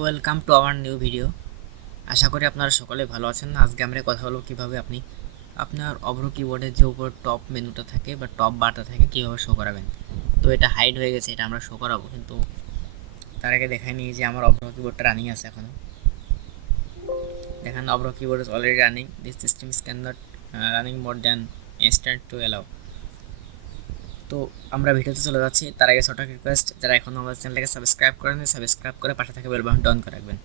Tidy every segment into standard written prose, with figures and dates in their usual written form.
Welcome to our new video. আশা করি আপনারা সকলে ভালো আছেন। আজকে আমরা কথা বলবো কীভাবে আপনি আপনার অভ্র কিবোর্ডের যে উপর টপ মেনুটা থাকে বা টপ বারটা থাকে কীভাবে শো করাবেন। তো এটা হাইড হয়ে গেছে, এটা আমরা শো করাবো, কিন্তু তার আগে দেখাই নিই যে আমার অভ্র কিবোর্ডটা রানিং আছে এখনও। দেখেন Avro keyboard is already running, this system is can not running more than instant to allow. তো আমরা ভিডিওতে চলে যাচ্ছি। তার আগে ছোট রিকোয়েস্ট, যারা এখনও আমাদের চ্যানেলটাকে সাবস্ক্রাইব করেন সাবস্ক্রাইব করে পাশে থাকা বেল বাটনটা অন করে রাখবেন।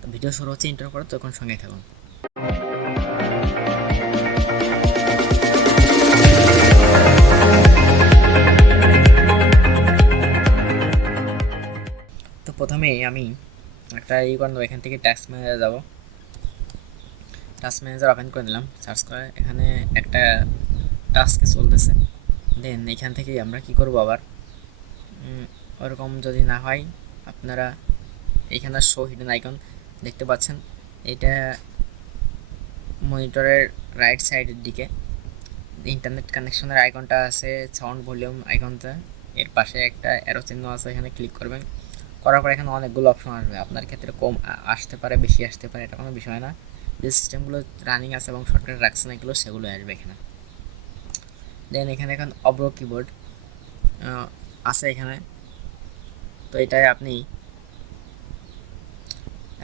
তো ভিডিও শুরু হচ্ছে ইন্টার করে, তখন সঙ্গে থাকুন। তো প্রথমেই আমি একটা করে নেবো, এখান থেকে টাস্ক ম্যানেজার যাব। টাস্ক ম্যানেজার ওপেন করে নিলাম, সার্চ করে এখানে একটা টাস্কে চলতেছে। দেন এখান থেকেই আমরা কি করব, আবার ওরকম যদি না হয় আপনারা এইখানে শো হিডেন আইকন দেখতে পাচ্ছেন, এটা মনিটরের রাইট সাইডের দিকে ইন্টারনেট কানেকশনের আইকনটা আছে, সাউন্ড ভলিউম আইকনটা, এর পাশে একটা অ্যারো চিহ্ন আছে, এখানে ক্লিক করবেন। করার পর এখানে অনেকগুলো অপশন আসবে, আপনার ক্ষেত্রে কম আসতে পারে, বেশি আসতে পারে, এটা কোনো বিষয় না। যে সিস্টেমগুলো রানিং আছে এবং শর্টকাট রাখছে না এগুলো, সেগুলো আসবে এখানে। দেন এখানে এখন অভ্র কিবোর্ড আছে এখানে, তো এটাই আপনি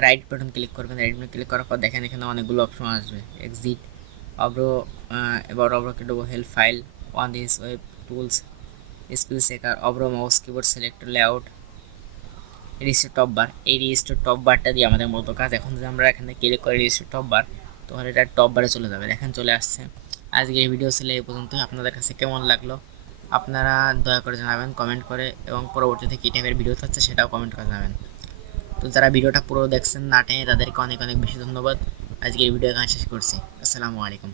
রাইট বাটন ক্লিক করবেন। রাইট বাটন ক্লিক করার পর দেখেন এখানে অনেকগুলো অপশন আসবে, এক্সিট, অভ্র, এবার Avro keyboard help file, one this web tools, spell checker, Avro mouse keyboard selector layout, restore top bar. এই রিস্টোর টপ বারটা দিয়ে আমাদের মতো কাজ। এখন যদি আমরা এখানে ক্লিক করি রিস্টোর টপ বার, তাহলে এটা টপ বারে চলে যাবে, দেখেন চলে আসছে। আজকের ভিডিও ছিল এই পর্যন্তই। আপনাদের কাছে কেমন লাগলো আপনারা দয়া করে জানাবেন কমেন্ট করে, এবং পরবর্তীতে কী টাইপের ভিডিও থাকছে সেটাও কমেন্ট করে জানাবেন। তো যারা ভিডিওটা পুরো দেখছেন না টেনে, তাদেরকে অনেক অনেক বেশি ধন্যবাদ। আজকের ভিডিও এখানে শেষ করছি। আসসালামু আলাইকুম।